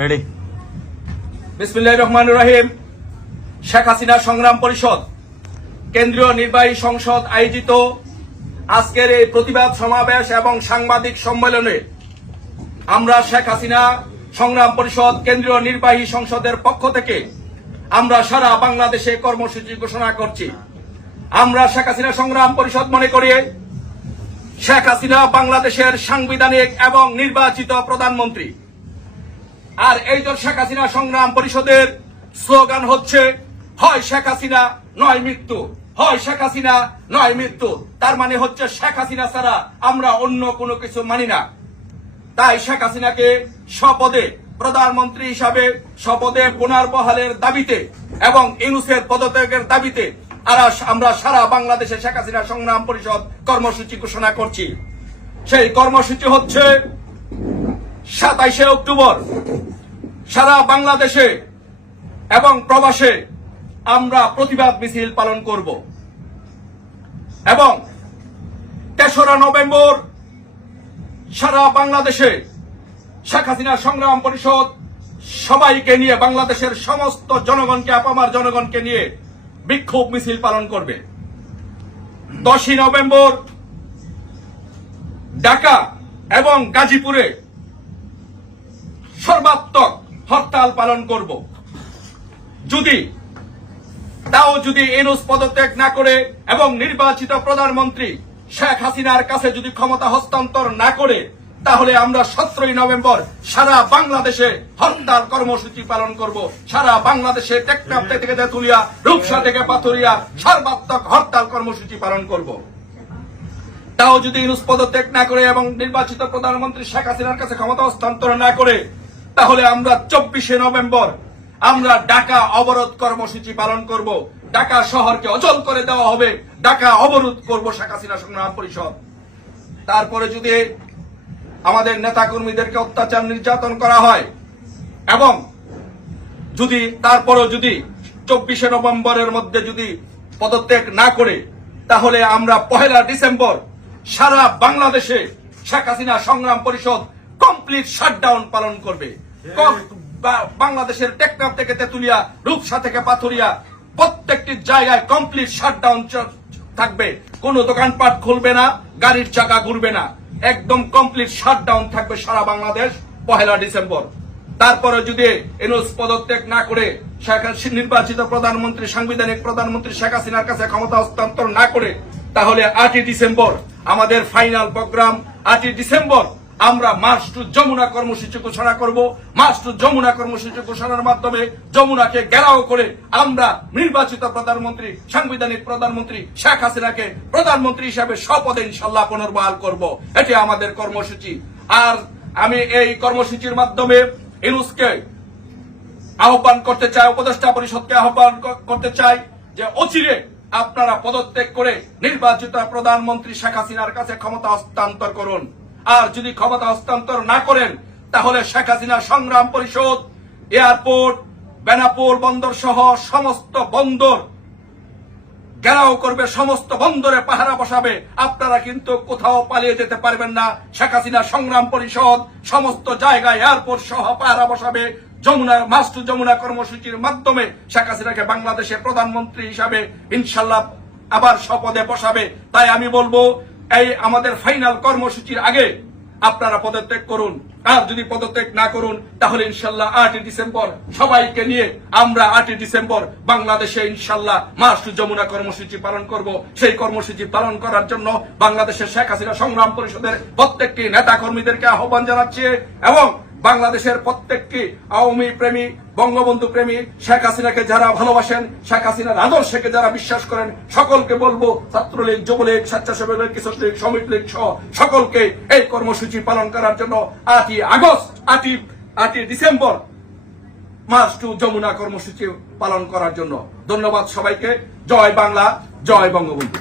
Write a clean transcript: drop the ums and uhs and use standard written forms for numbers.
Ready. বিসমিল্লাহির রহমানির রহিম। শেখ হাসিনা সংগ্রাম পরিষদ কেন্দ্রীয় নির্বাহী সংসদ আয়োজিত আজকের এই প্রতিবাদ সমাবেশ এবং সাংবাদিক সম্মেলনে আমরা শেখ হাসিনা সংগ্রাম পরিষদ কেন্দ্রীয় নির্বাহী সংসদের পক্ষ থেকে আমরা সারা বাংলাদেশে কর্মসূচি ঘোষণা করছি। আমরা শেখ হাসিনা সংগ্রাম পরিষদ মনে করি শেখ হাসিনা বাংলাদেশের সাংবিধানিক এবং নির্বাচিত প্রধানমন্ত্রী। আর এই যে শেখ হাসিনা সংগ্রাম পরিষদের স্লোগান হচ্ছে হয় শেখ হাসিনা নয় মৃত্যু, হয় শেখ হাসিনা নয় মৃত্যু। তার মানে হচ্ছে শেখ হাসিনা ছাড়া আমরা অন্য কোনো কিছু মানি না। তাই শেখ হাসিনাকে স্বপদে প্রধানমন্ত্রী হিসাবে স্বপদে পুনর্বহালের দাবিতে এবং ইউনূসের পদত্যাগের দাবিতে আমরা সারা বাংলাদেশে শেখ হাসিনা সংগ্রাম পরিষদ কর্মসূচি ঘোষণা করছি। সেই কর্মসূচি হচ্ছে 27শে অক্টোবর সারা বাংলাদেশে এবং প্রবাসে আমরা প্রতিবাদ মিছিল পালন করব এবং 3রা নভেম্বর সারা বাংলাদেশে শেখ হাসিনা সংগ্রাম পরিষদ সবাইকে নিয়ে বাংলাদেশের সমস্ত জনগণকে আপামার জনগণকে নিয়ে বিক্ষোভ মিছিল পালন করবে। 10ই নভেম্বর ঢাকা এবং গাজীপুরে সর্বাত্মক হরতাল পালন করব। যদি ইউনূস পদত্যাগ না করে এবং নির্বাচিত প্রধানমন্ত্রী শেখ হাসিনার কাছে যদি ক্ষমতা হস্তান্তর না করে, তাহলে আমরা 17ই নভেম্বর সারা বাংলাদেশে হরতাল কর্মসূচি পালন করব। সারা বাংলাদেশে টেকনাফ থেকে তেঁতুলিয়া, রূপসা থেকে পাথুরিয়া সর্বাত্মক হরতাল কর্মসূচি পালন করব। তাও যদি ইউনূস পদত্যাগ না করে এবং নির্বাচিত প্রধানমন্ত্রী শেখ হাসিনার কাছে ক্ষমতা হস্তান্তর না করে, তাহলে আমরা 24শে নভেম্বর আমরা ঢাকা অবরোধ কর্মসূচি পালন করব। ঢাকা শহরকে অচল করে দেওয়া হবে, ঢাকা অবরোধ করব শেখ হাসিনা সংগ্রাম পরিষদ। তারপরে যদি আমাদের নেতা কর্মীদেরকে অত্যাচার নির্যাতন করা হয় এবং তারপরেও যদি 24শে নভেম্বরের মধ্যে যদি পদত্যাগ না করে, তাহলে আমরা 1 ডিসেম্বর সারা বাংলাদেশে শেখ হাসিনা সংগ্রাম পরিষদ কমপ্লিট শাটডাউন পালন করবে। বাংলাদেশের টেকনাফ থেকে তেঁতুলিয়া, রূপসা থেকে পাথুরিয়া প্রত্যেকটি জায়গায় কমপ্লিট শাটডাউন থাকবে। কোনো দোকানপাট খুলবে না, গাড়ির চাকা ঘুরবে না, একদম কমপ্লিট শাটডাউন থাকবে সারা বাংলাদেশ 1 ডিসেম্বর। তারপরে যদি ইউনূস পদত্যাগ না করে নির্বাচিত প্রধানমন্ত্রী সাংবিধানিক প্রধানমন্ত্রী শেখ হাসিনার কাছে ক্ষমতা হস্তান্তর না করে, তাহলে 8ই ডিসেম্বর আমাদের ফাইনাল প্রোগ্রাম। 8ই ডিসেম্বর আমরা মার্চ টু যমুনা কর্মসূচি ঘোষণা করব। মার্চ টু যমুনা কর্মসূচি ঘোষণার মাধ্যমে যমুনাকে ঘেরাও করে আমরা নির্বাচিত প্রধানমন্ত্রী সাংবিধানিক প্রধানমন্ত্রী শেখ হাসিনাকে প্রধানমন্ত্রী হিসাবে স্বপদে ইনশাআল্লাহ পুনর্বহাল করব। এটি আমাদের কর্মসূচি। আর আমি এই কর্মসূচির মাধ্যমে ইউনূসকে আহ্বান করতে চাই, উপদেষ্টা পরিষদকে আহ্বান করতে চাই যে অচিরে আপনারা পদত্যাগ করে নির্বাচিত প্রধানমন্ত্রী শেখ হাসিনার কাছে ক্ষমতা হস্তান্তর করুন। আর যদি ক্ষমতা হস্তান্তর না করেন, তাহলে শেখ হাসিনা সংগ্রাম পরিষদ এয়ারপোর্ট, বেনাপোল বন্দর সহ সমস্ত বন্দর ঘেরাও করবে, সমস্ত বন্দরে পাহারা বসাবে। আপনারা কিন্তু কোথাও পালিয়ে যেতে পারবেন না। শেখ হাসিনা সংগ্রাম পরিষদ সমস্ত জায়গায় এয়ারপোর্ট সহ পাহারা বসাবে। মার্চ টু যমুনা কর্মসূচির মাধ্যমে শেখ হাসিনাকে বাংলাদেশের প্রধানমন্ত্রী হিসাবে ইনশাআল্লাহ আবার স্বপদে বসাবে। তাই আমি বলবো এই আমাদের ফাইনাল কর্মসূচির আগে আপনারা পদত্যাগ করুন। আর যদি পদত্যাগ না করুন, তাহলে ইনশাআল্লাহ 8ই ডিসেম্বর সবাইকে নিয়ে আমরা 8ই ডিসেম্বর বাংলাদেশে ইনশাআল্লাহ মার্চ টু যমুনা কর্মসূচি পালন করব। সেই কর্মসূচি পালন করার জন্য বাংলাদেশের শেখ হাসিনা সংগ্রাম পরিষদের প্রত্যেকটি নেতা কর্মীদেরকে আহ্বান জানাচ্ছি এবং বাংলাদেশের প্রত্যেকটি আওয়ামী প্রেমী, বঙ্গবন্ধু প্রেমী, শেখ হাসিনাকে যারা ভালোবাসেন, শেখ হাসিনার আদর্শকে যারা বিশ্বাস করেন, সকলকে বলবো ছাত্রলীগ, যুবলীগ, স্বেচ্ছাসেবক লীগ, কৃষক লীগ, শ্রমিক লীগ সহ সকলকে এই কর্মসূচি পালন করার জন্য 8ই ডিসেম্বর মার্চ টু যমুনা কর্মসূচি পালন করার জন্য। ধন্যবাদ সবাইকে। জয় বাংলা, জয় বঙ্গবন্ধু।